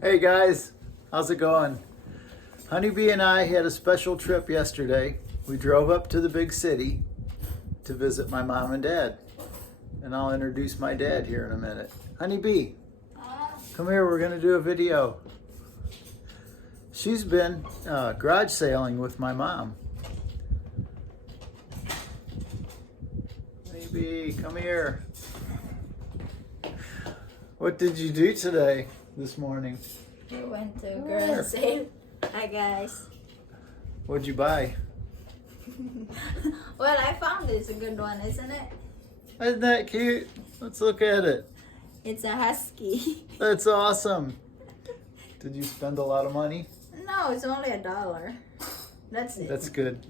Hey guys, how's it going? Honeybee and I had a special trip yesterday. We drove up to the big city to visit my mom and dad. And I'll introduce my dad here in a minute. Honeybee, come here, we're gonna do a video. She's been garage sailing with my mom. Honeybee, come here. What did you do today, this morning? We went to garage sale. Hi guys. What'd you buy? Well, I found this a good one, isn't it? Isn't that cute? Let's look at it. It's a husky. That's awesome. Did you spend a lot of money? No, it's only $1. That's it. That's good.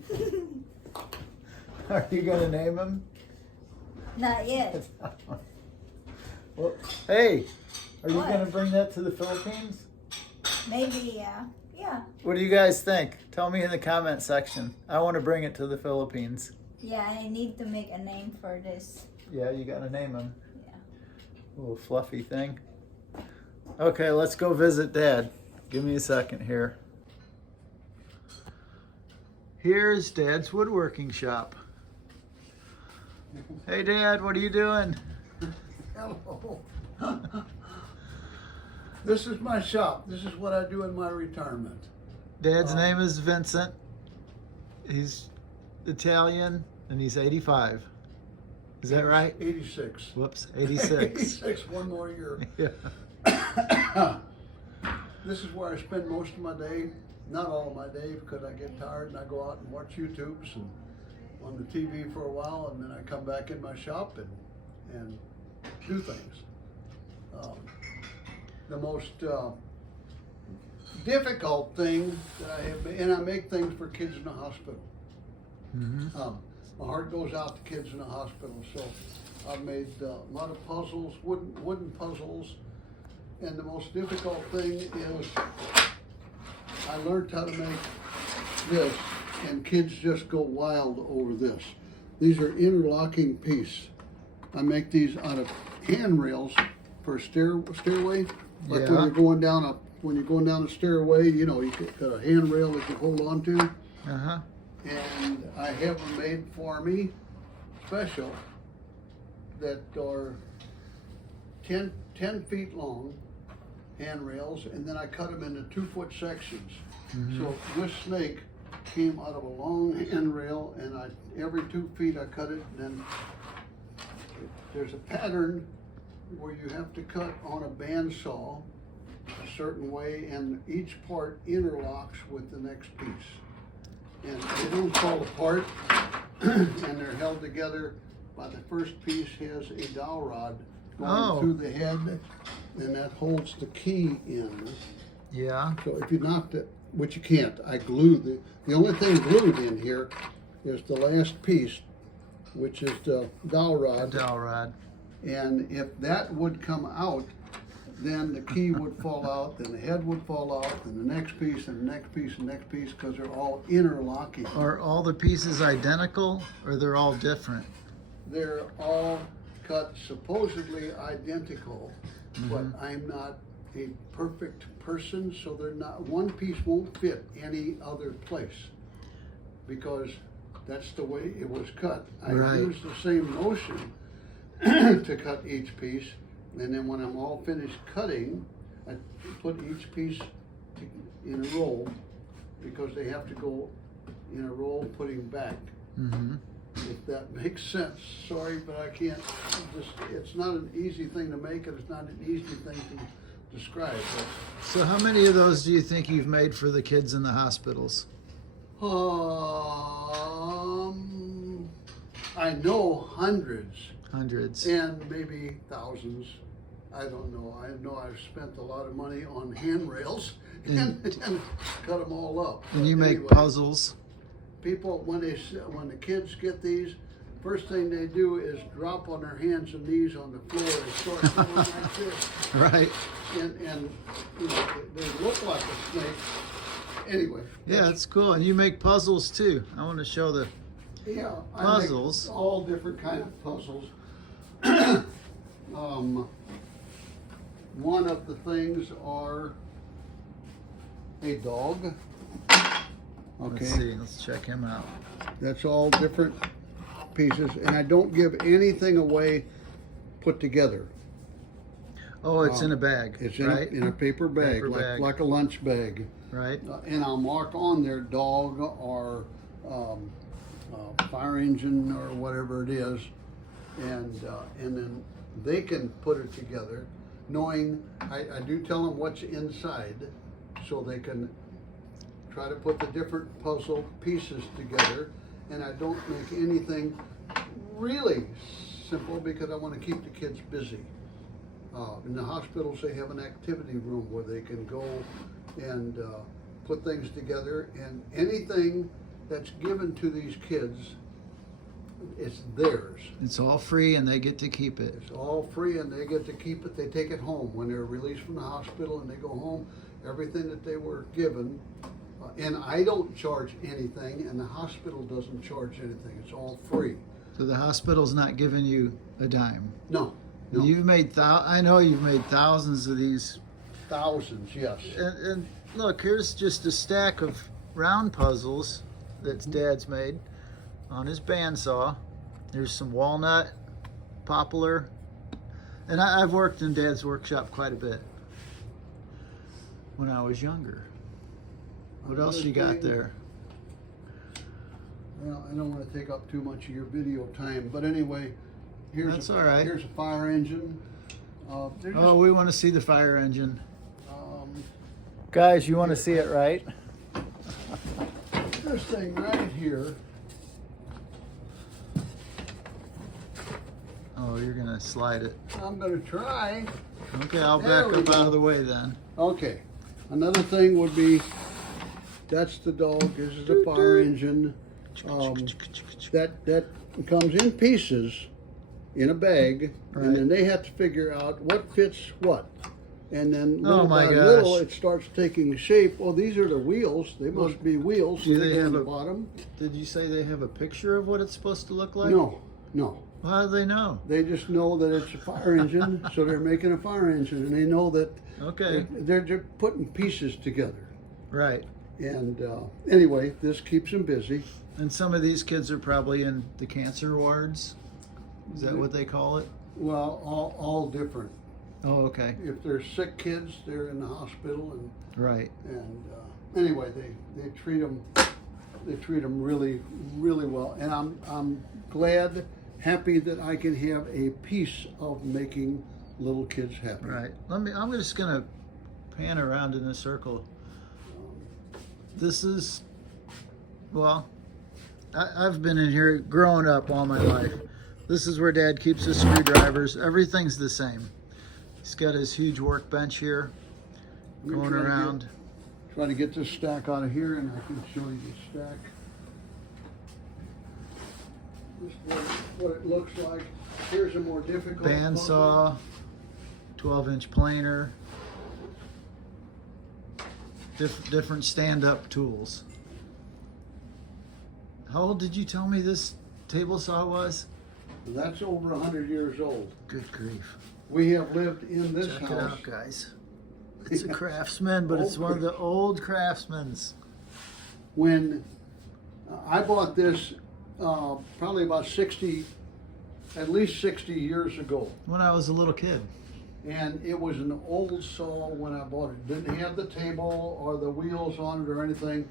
Are you gonna name him? Not yet. Well, hey, are you What? gonna bring that to the Philippines? Maybe, yeah. What do you guys think? Tell me in the comment section. I want to bring it to the Philippines. Yeah, I need to make a name for this. Yeah, you gotta name him. Yeah. Little fluffy thing. Okay, let's go visit Dad. Give me a second here. Here's Dad's woodworking shop. Hey Dad, what are you doing? Hello. This is my shop. This is what I do in my retirement. Dad's name is Vincent. He's Italian and he's 85. Is that right? 86. Whoops, 86. 86, one more year. Yeah. This is where I spend most of my day. Not all of my day because I get tired and I go out and watch YouTubes and on the TV for a while, and then I come back in my shop and do things. The most difficult thing that I have, and I make things for kids in the hospital. Mm-hmm. My heart goes out to kids in the hospital, so I've made a lot of puzzles, wooden puzzles, and the most difficult thing is I learned how to make this, and kids just go wild over this. These are interlocking pieces. I make these out of handrails for stairway. Like Yeah. when you're going down a stairway, you know, you got a handrail that you hold on to. Uh-huh. And I have them made for me, special, that are 10 feet long, handrails, and then I cut them into 2-foot sections. Mm-hmm. So this snake came out of a long handrail, and every 2 feet I cut it, and then there's a pattern where you have to cut on a bandsaw a certain way, and each part interlocks with the next piece. And they don't fall apart, and they're held together by the first piece has a dowel rod going through the head, and that holds the key in. Yeah. So if you knocked it, which you can't, I glued the only thing glued in here is the last piece, which is the dowel rod. Dowel rod. And if that would come out, then the key would fall out, then the head would fall out, and the next piece, and the next piece, and the next piece, because they're all interlocking. Are all the pieces identical or they're all different? They're all cut supposedly identical, but I'm not a perfect person, so they're not. One piece won't fit any other place because that's the way it was cut. I used the same motion to cut each piece, and then when I'm all finished cutting, I put each piece in a row because they have to go in a row putting back. Mm-hmm. If that makes sense. Sorry, but I can't. It's not an easy thing to make, and it's not an easy thing to describe. But, So how many of those do you think you've made for the kids in the hospitals? I know hundreds. Hundreds. And maybe thousands. I don't know. I know I've spent a lot of money on handrails and cut them all up. And But you make anyway, puzzles. People, when the kids get these, first thing they do is drop on their hands and knees on the floor and start going like this. Right. And you know, they look like a snake. Anyway. Yeah, it's cool. And you make puzzles too. I want to show the Yeah, puzzles. I make all different kind of puzzles. One of the things are a dog. Okay. Let's see. Let's check him out. That's all different pieces, and I don't give anything away put together. Oh, it's in a bag. It's in, right? in a paper bag, Paper like, bag. like a lunch bag. Right. And I'll mark on there dog or fire engine or whatever it is, and then they can put it together, knowing I do tell them what's inside, so they can try to put the different puzzle pieces together. And I don't make anything really simple because I want to keep the kids busy. In the hospitals, they have an activity room where they can go and put things together, and anything that's given to these kids, it's theirs. It's all free and they get to keep it. It's all free and they get to keep it. They take it home when they're released from the hospital and they go home. Everything that they were given, and I don't charge anything, and the hospital doesn't charge anything. It's all free. So the hospital's not giving you a dime. No, no. You've made I know you've made thousands of these. Thousands, yes. And look, here's just a stack of round puzzles that Dad's made on his bandsaw. There's some walnut, poplar, and I've worked in Dad's workshop quite a bit when I was younger. What else you got there? Well, I don't want to take up too much of your video time, but anyway, That's all right. Here's a fire engine. They're just, We want to see the fire engine. um, Guys, you want to see it, right? this thing right here. Oh, you're going to slide it. I'm going to try. Okay, I'll There back we up go. out of the way then. Okay. Another thing would be, that's the dog. This is the fire engine. That comes in pieces in a bag, Right. and then they have to figure out what fits what. And then Oh little my by little, gosh. it starts taking shape. Well, these are the wheels. They must be wheels. do So they they go on have the a- bottom. Did you say they have a picture of what it's supposed to look like? No, no. How do they know? They just know that it's a fire engine, so they're making a fire engine, and they know that Okay, they're putting pieces together. right. And anyway, this keeps them busy. And some of these kids are probably in the cancer wards. Is that what they call it? Well, all different. Oh, okay. If they're sick kids, they're in the hospital, Right. and anyway, they treat them really well. And I'm glad, happy that I can have a piece of making little kids happy. Right. I'm just gonna pan around in a circle. This is, well, I've been in here growing up all my life. This is where Dad keeps his screwdrivers. Everything's the same. He's got his huge workbench here, Let me going try to around. Try to get this stack out of here, and I can show you the stack. This is what it looks like. Here's a more difficult Bandsaw, 12-inch planer, different stand-up tools. How old did you tell me this table saw was? puzzle. That's over 100 years old. Good grief. We have lived in this Check it house. out, guys. It's a Craftsman, but it's one of the old Craftsmans. When I bought this, probably about at least 60 years ago. When I was a little kid. And it was an old saw when I bought it. Didn't have the table or the wheels on it or anything.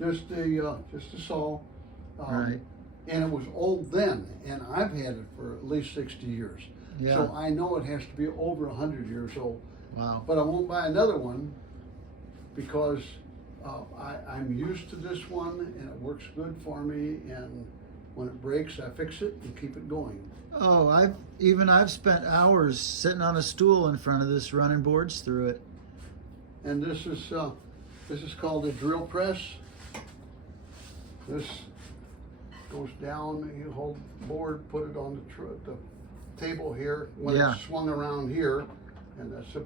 Just a saw. Right. And it was old then, and I've had it for at least 60 years. Yeah. So I know it has to be over 100 years old. Wow. But I won't buy another one because I'm used to this one and it works good for me. And when it breaks, I fix it and keep it going. Oh, I've spent hours sitting on a stool in front of this running boards through it. And this is called a drill press. This goes down. You hold the board, put it on the table here. When Yeah. it's swung around here, and that's a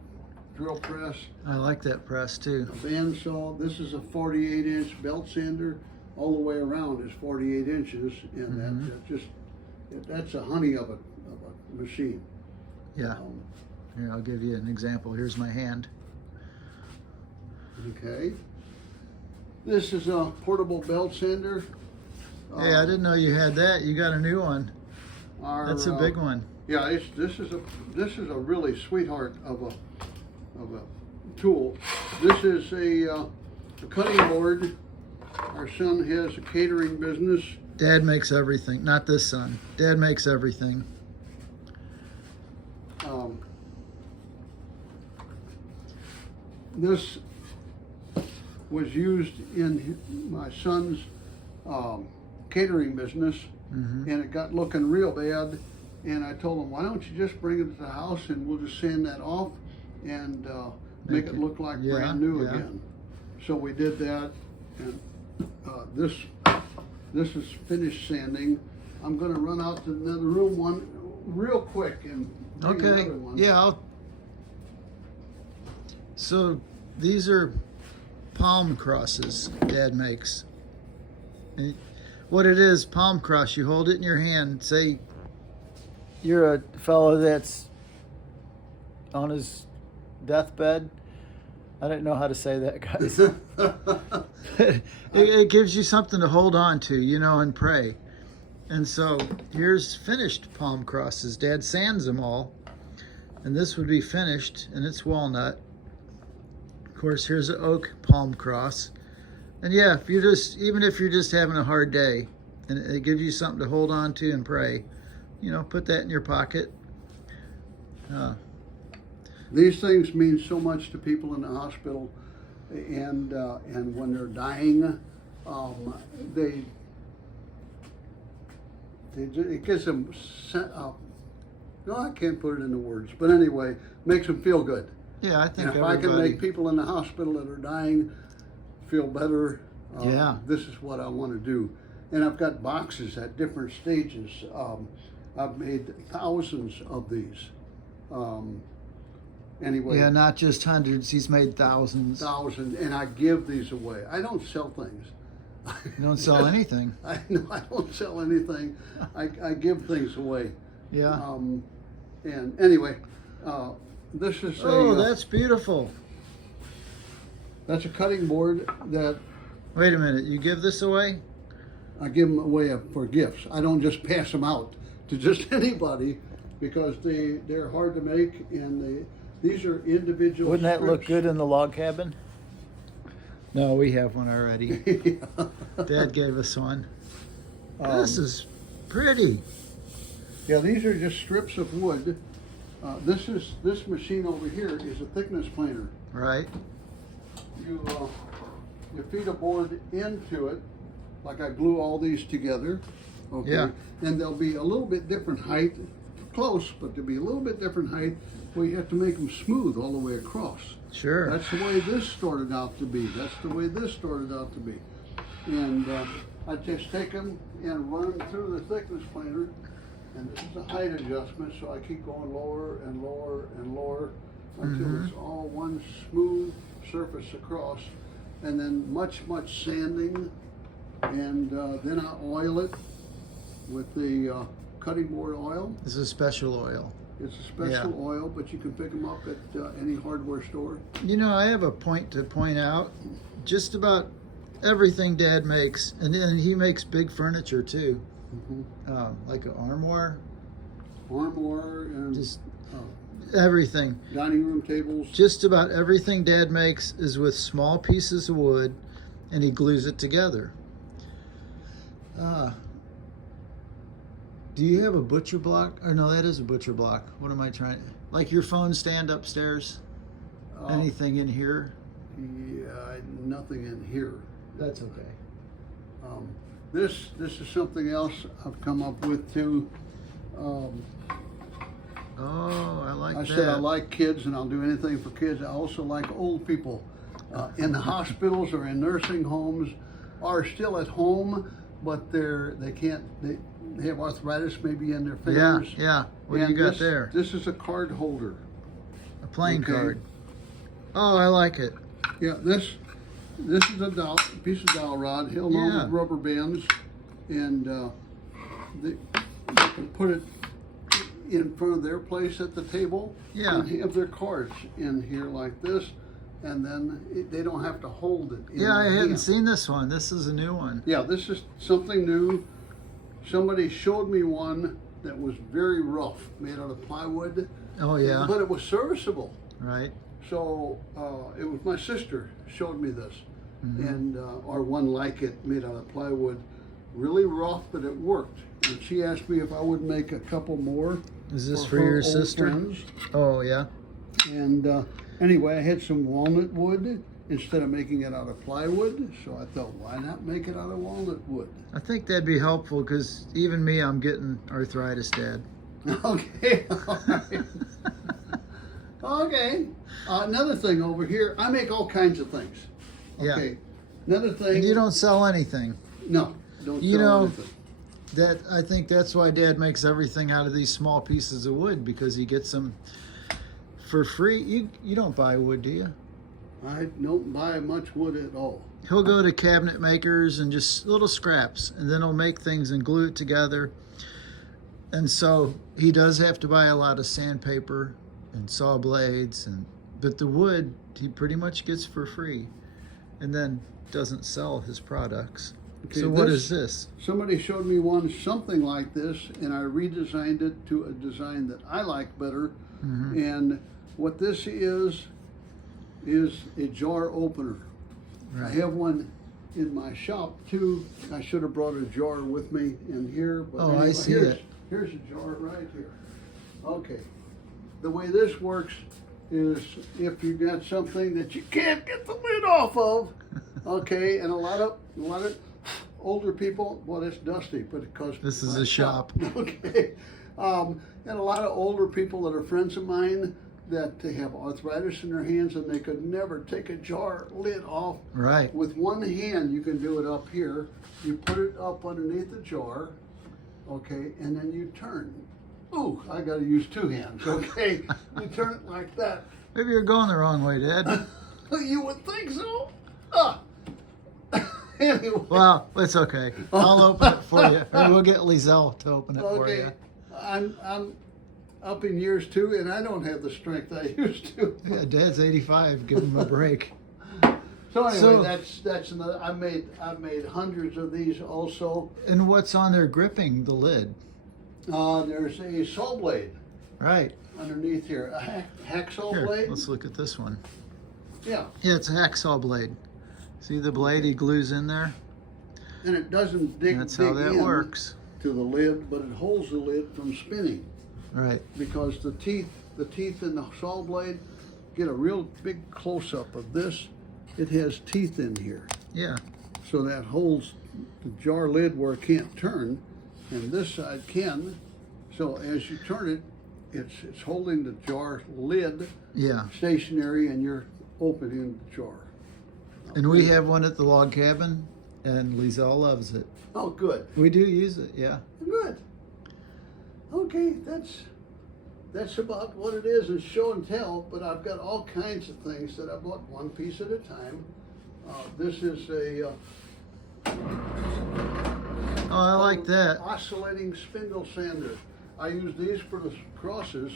drill press. I like that press too. A bandsaw. This is a 48-inch belt sander. All the way around is 48 inches, and that's a honey of a machine. Yeah. Here, I'll give you an example. Here's my hand. Okay. This is a portable belt sander. Hey, I didn't know you had that. You got a new one. That's a big one. Yeah, this is a really sweetheart of a tool. This is a cutting board. Our son has a catering business. Dad makes everything. Not this son. Dad makes everything. This was used in my son's catering business, and it got looking real bad. And I told him, why don't you just bring it to the house and we'll just sand that off and make it look like brand new again. So we did that, and this is finished sanding. I'm going to run out to another room real quick and bring another one. Yeah. So these are palm crosses Dad makes. And what it is, palm cross, you hold it in your hand, say you're a fellow that's on his deathbed. I didn't know how to say that, guys. it gives you something to hold on to, you know, and pray. And so here's finished palm crosses. Dad sands them all, and this would be finished, and it's walnut. Of course, here's an oak palm cross. And yeah, even if you're just having a hard day, and it gives you something to hold on to and pray, you know, put that in your pocket. These things mean so much to people in the hospital, and when they're dying, it gives them. No, I can't put it into words, but anyway, makes them feel good. Yeah, I think and if I can make people in the hospital that are dying feel better, this is what I want to do. And I've got boxes at different stages. I've made thousands of these. Anyway. Yeah, not just hundreds. He's made thousands. Thousands, and I give these away. I don't sell things. You don't sell anything. I don't sell anything. I give things away. Yeah. And anyway, this is that's beautiful. That's a cutting board that. Wait a minute. You give this away? I give them away for gifts. I don't just pass them out to just anybody because they're hard to make, and these are individual. Wouldn't that look strips. good in the log cabin? No, we have one already. Dad gave us one. This is pretty. Yeah, these are just strips of wood. This machine over here is a thickness planer. Right. You feed a board into it, like I glue all these together. Okay. Yeah. And they'll be a little bit different height, close, but they'll be a little bit different height. Where you have to make them smooth all the way across. Sure. That's the way this started out to be. That's the way this started out to be. And I just take them and run them through the thickness planer. And this is a height adjustment, so I keep going lower and lower and lower until it's all one smooth surface across. And then much sanding. And then I oil it with the cutting board oil. This is special oil. It's a special oil, but you can pick them up at any hardware store. You know, I have a point to point out. Just about everything Dad makes, and then he makes big furniture too, like an armoire. Armoire and just everything. Dining room tables. Just about everything Dad makes is with small pieces of wood, and he glues it together. Do you have a butcher block? Or no, that is a butcher block. What am I trying? Like your phone stand upstairs? Anything in here? Yeah, nothing in here. That's okay. This is something else I've come up with too. I like that. I said I like kids and I'll do anything for kids. I also like old people in the hospitals or in nursing homes, or still at home, but they have arthritis maybe in their fingers. Yeah. What do you got there? This is a card holder. A playing card. Oh, I like it. Yeah, this is a piece of dowel rod held on with rubber bands, and they can put it in front of their place at the table and have their cards in here like this, and then they don't have to hold it. In Yeah, I their hadn't hand. seen this one. This is a new one. Yeah, this is something new. Somebody showed me one that was very rough, made out of plywood, Oh yeah, but it was serviceable. right. So it was my sister showed me this, Mhm. and or one like it made out of plywood, really rough, but it worked. And she asked me if I would make a couple more. Is this for her your old sister? friends. Oh yeah. And anyway, I had some walnut wood instead of making it out of plywood, so I thought, why not make it out of walnut wood? I think that'd be helpful because even me, I'm getting arthritis, Dad. Okay, all right. Okay. Another thing over here, I make all kinds of things. Yeah. Okay. Another thing. And you don't sell anything. No, don't You sell know, anything. That I think that's why Dad makes everything out of these small pieces of wood because he gets them for free. You don't buy wood, do you? I don't buy much wood at all. He'll go to cabinet makers and just little scraps, and then he'll make things and glue it together. And so he does have to buy a lot of sandpaper and saw blades, but the wood he pretty much gets for free, and then doesn't sell his products. Okay, So what is this? Somebody showed me one something like this, and I redesigned it to a design that I like better. Mhm. And what this is a jar opener. I Right. have one in my shop too. I should have brought a jar with me in here. But Oh, I see here's, it. Here's a jar right here. Okay. The way this works is if you got something that you can't get the lid off of, okay, and a lot of older people, well, it's dusty, but because This is my a shop. Okay, and a lot of older people that are friends of mine that they have arthritis in their hands and they could never take a jar lid off. Right. With one hand, you can do it up here. You put it up underneath the jar, okay, and then you turn. Ooh, I got to use two hands, okay? You turn it like that. Maybe you're going the wrong way, Dad. You would think so. Ah. Anyway. Well, it's okay. I'll open it for you, or we'll get Lizelle to open it for Okay, you. I'm up in years too, and I don't have the strength I used to. Yeah, Dad's 85. Give him a break. So anyway, So- that's another. I've made hundreds of these also. And what's on there gripping the lid? There's a saw blade Right. underneath here, a hacksaw Here, blade. let's look at this one. Yeah, Yeah, it's a hacksaw blade. See the blade he glues in there? and it doesn't dig. That's how dig that in works. to the lid, but it holds the lid from spinning Right. because the teeth in the saw blade. Get a real big close up of this. It has teeth in here. Yeah. So that holds the jar lid where it can't turn, and this side can. So as you turn it, it's holding the jar lid Yeah. stationary, and you're opening the jar. And we have one at the log cabin, and Lizelle loves it. Oh, good, We do use it, yeah. good. Okay, that's about what it is. It's show and tell, but I've got all kinds of things that I bought one piece at a time. This is a Oh, I like that. oscillating spindle sander. I use these for the crosses.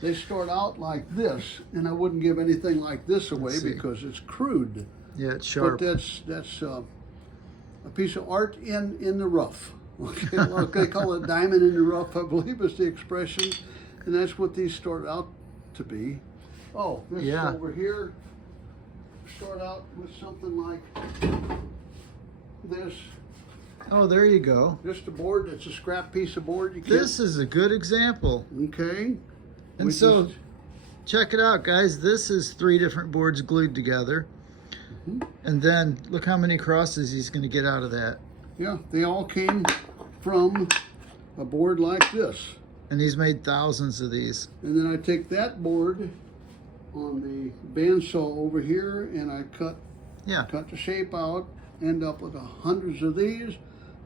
They start out like this, and I wouldn't give anything like this away Let's see. because it's crude. Yeah, it's sharp. But that's a piece of art in the rough. Okay, well, they call it diamond in the rough, I believe is the expression, and that's what these start out to be. Oh, this Yeah. over here start out with something like this. Oh, there you go. Just a board. It's a scrap piece of board. You can't. This is a good example. Okay. And We so, just- check it out, guys. This is 3 different boards glued together. Mhm. And then look how many crosses he's going to get out of that. yeah, they all came from a board like this. And he's made thousands of these. And then I take that board on the bandsaw over here, and I cut Yeah. the shape out, end up with hundreds of these.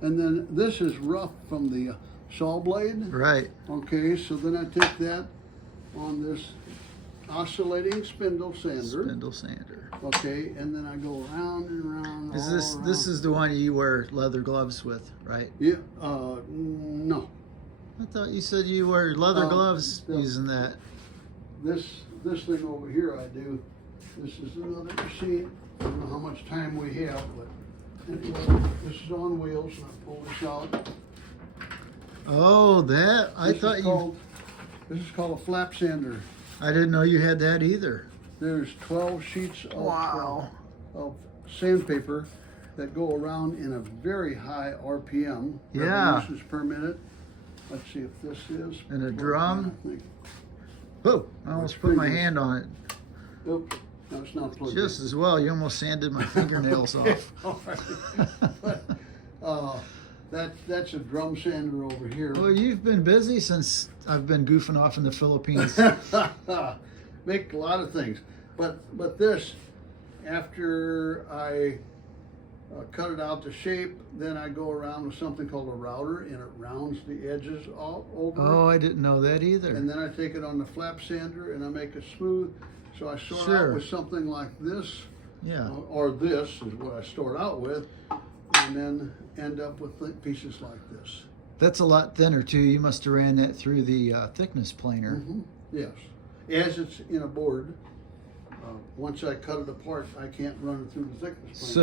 And then this is rough from the saw blade. Right. Okay, so then I take that on this oscillating spindle sander. Spindle sander. Okay, and then I go around and around. Is all this around. this is the one you wear leather gloves with, right? Yeah, no. I thought you said you wear leather gloves the- using that. This thing over here I do This is another machine. I don't know how much time we have, but anyway, this is on wheels, and I pull this out. Oh, that I thought you. This is called a flap sander. I didn't know you had that either. There's 12 sheets of, Wow. of sandpaper that go around in a very high RPM. Yeah. Revolutions per minute. Let's see if this is. And a drum. I think. Oh, I almost put my hand on it. Nope. No, it's not plugged Just in. as well. You almost sanded my fingernails off. All right. But, that's a drum sander over here. Well, you've been busy since I've been goofing off in the Philippines. Make a lot of things, but this, after I cut it out to shape, then I go around with something called a router, and it rounds the edges all over. Oh, I didn't know that either. And then I take it on the flap sander and I make it smooth. So I start out with something like this, Yeah. or this is what I start out with, and then end up with pieces like this. That's a lot thinner too. You must have ran that through the thickness planer. Mm-hmm. Yes, as it's in a board. Once I cut it apart, I can't run it through the thickness planer. So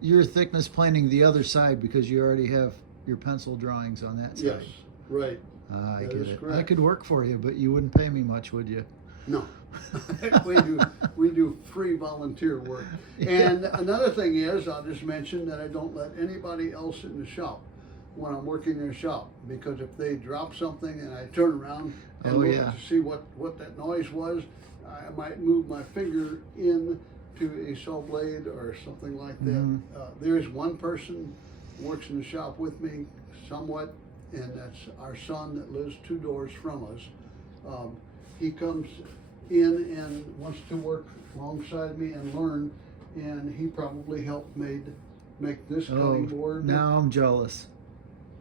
you're thickness planing the other side because you already have your pencil drawings on that side. Yes, right. I That get is it. correct. I could work for you, but you wouldn't pay me much, would you? No, we do free volunteer work. Yeah. And another thing is, I'll just mention that I don't let anybody else in the shop when I'm working in the shop, because if they drop something and I turn around and look to see what that noise was, I might move my finger in to a saw blade or something like that. Mhm. There's one person who works in the shop with me somewhat, and that's our son that lives 2 doors from us. He comes in and wants to work alongside me and learn, and he probably helped make this cutting board. Now I'm jealous.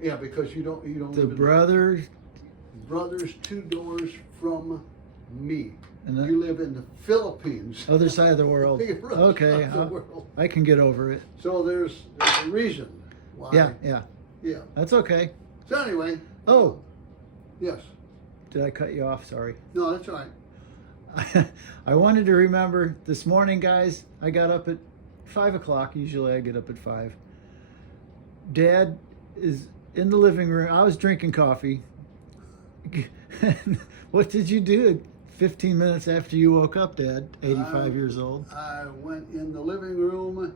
Yeah, because you don't The live in brothers 2 doors from me. And the You live in the Philippines. other side of the world. The other Okay, side of the world. I can get over it. So there's a reason why. Yeah, Yeah. that's okay. So anyway. Oh, Yes. did I cut you off? Sorry. No, that's all right. I wanted to remember this morning, guys. I got up at 5 o'clock. Usually I get up at 5. Dad is in the living room. I was drinking coffee. What did you do 15 minutes after you woke up, Dad? 85 years old. I went in the living room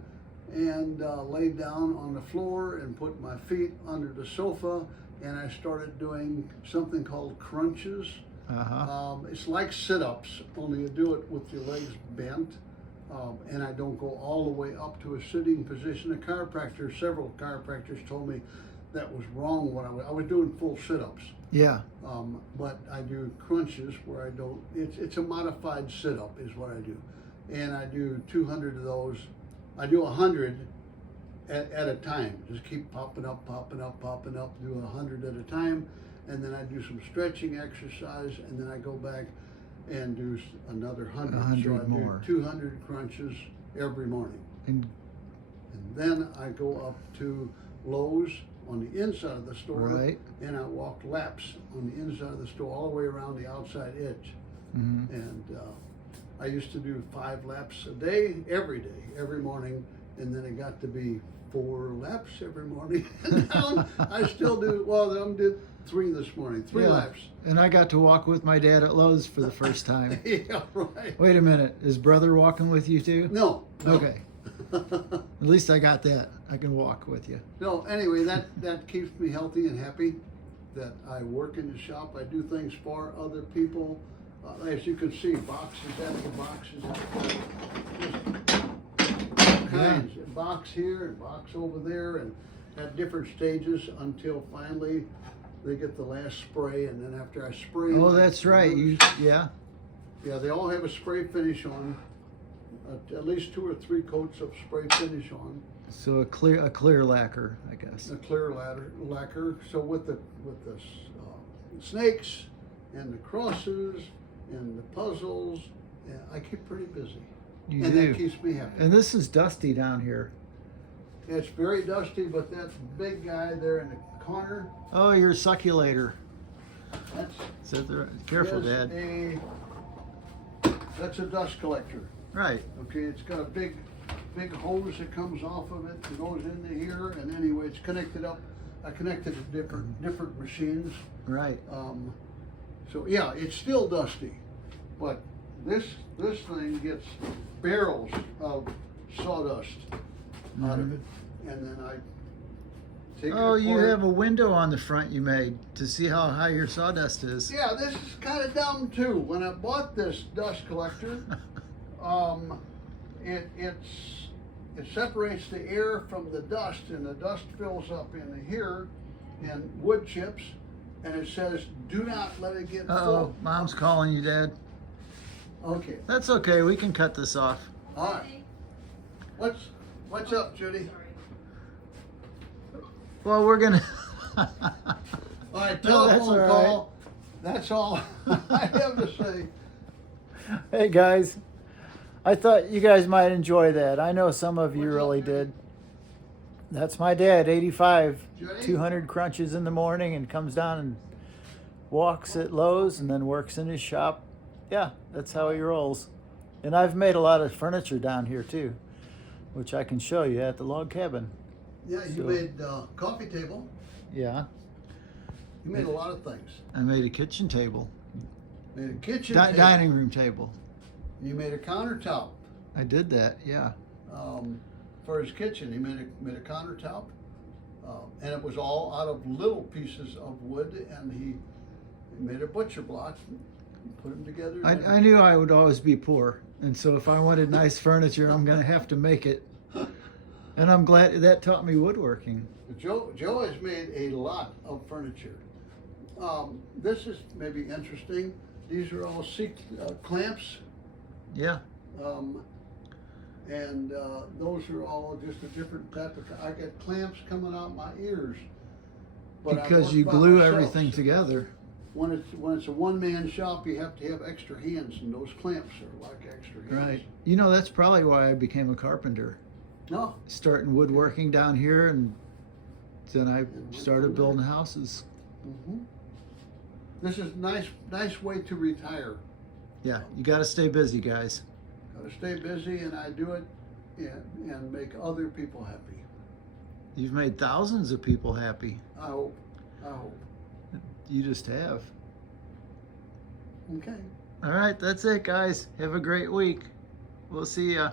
and laid down on the floor and put my feet under the sofa, and I started doing something called crunches. It's like sit-ups, only you do it with your legs bent, and I don't go all the way up to a sitting position. Several chiropractors told me that was wrong when I was doing full sit-ups. Yeah. But I do crunches where I don't, it's a modified sit-up is what I do. And I do 200 of those. I do 100 at a time. Just keep popping up, do 100 at a time. And then I do some stretching exercise, and then I go back and do another 100. 100 so I more. do 200 crunches every morning. And And then I go up to Lowe's on the inside of the store, Right. and I walk laps on the inside of the store all the way around the outside edge. mhm. And I used to do 5 laps a day, every morning, and then it got to be 4 laps every morning. And now I still do, well, I did 3 this morning, 3 Yeah. laps. And I got to walk with my dad at Lowe's for the first time. Yeah, right. Wait a minute. Is brother walking with you too? No. Okay. At least I got that. I can walk with you. No, anyway, that keeps me healthy and happy, that I work in the shop. I do things for other people. As you can see, boxes after boxes. Just kinds. A box here, and box over there, and at different stages until finally they get the last spray. And then after I spray them, Oh, that's right. Yeah. Yeah, they all have a spray finish on. At least 2 or 3 coats of spray finish on. So a clear lacquer, I guess. A clear lacquer. So with the snakes and the crosses and the puzzles, yeah, I keep pretty busy. You and do. that keeps me happy. And this is dusty down here. It's very dusty, but that big guy there in the corner, Oh, your succulator. that's Careful, is Dad. a That's a dust collector. Right. Okay, it's got a big hose that comes off of it and goes into here, and anyway, it's connected up. I connected to different machines. Right. So yeah, it's still dusty, but this thing gets barrels of sawdust out of it, and then I take it Oh, you apart. have a window on the front you made to see how high your sawdust is. Yeah, this is kind of dumb too. When I bought this dust collector, it separates the air from the dust, and the dust fills up in here, and wood chips, and it says, "Do not let it get Uh-oh, full." Mom's calling you, Dad. Okay, That's okay, we can cut this off. all right. What's up, Judy? Well, we're gonna. All right, No, that's telephone all right. call. That's all I have to say. Hey guys, I thought you guys might enjoy that. I know some of you What's up, really Judy? did. That's my dad, 85, Judy? 200 crunches in the morning, and comes down and walks at Lowe's and then works in his shop. Yeah, that's how he rolls. And I've made a lot of furniture down here too, which I can show you at the log cabin. Yeah, you So- made coffee table. Yeah, You made a lot of things. I made a kitchen table, Made a kitchen table. dining room table. You made a countertop. I did that, yeah. For his kitchen, he made a countertop, and it was all out of little pieces of wood, and he made a butcher block, put them together. I knew I would always be poor, and so if I wanted nice furniture, I'm gonna have to make it. And I'm glad that taught me woodworking. Joe has made a lot of furniture. This is maybe interesting. These are all clamps, Yeah, and those are all just a different type of. I get clamps coming out my ears. But I because work you by glue myself, everything so together. When it's a one-man shop, you have to have extra hands, and those clamps are like extra hands. Right. You know, that's probably why I became a carpenter. No. Starting woodworking down here, and then I started building houses. Mm-hmm. This is nice way to retire. Yeah, you got to stay busy, guys. Gotta stay busy, and I do it and make other people happy. You've made thousands of people happy. I hope. You just have. Okay. All right, that's it, guys. Have a great week. We'll see ya.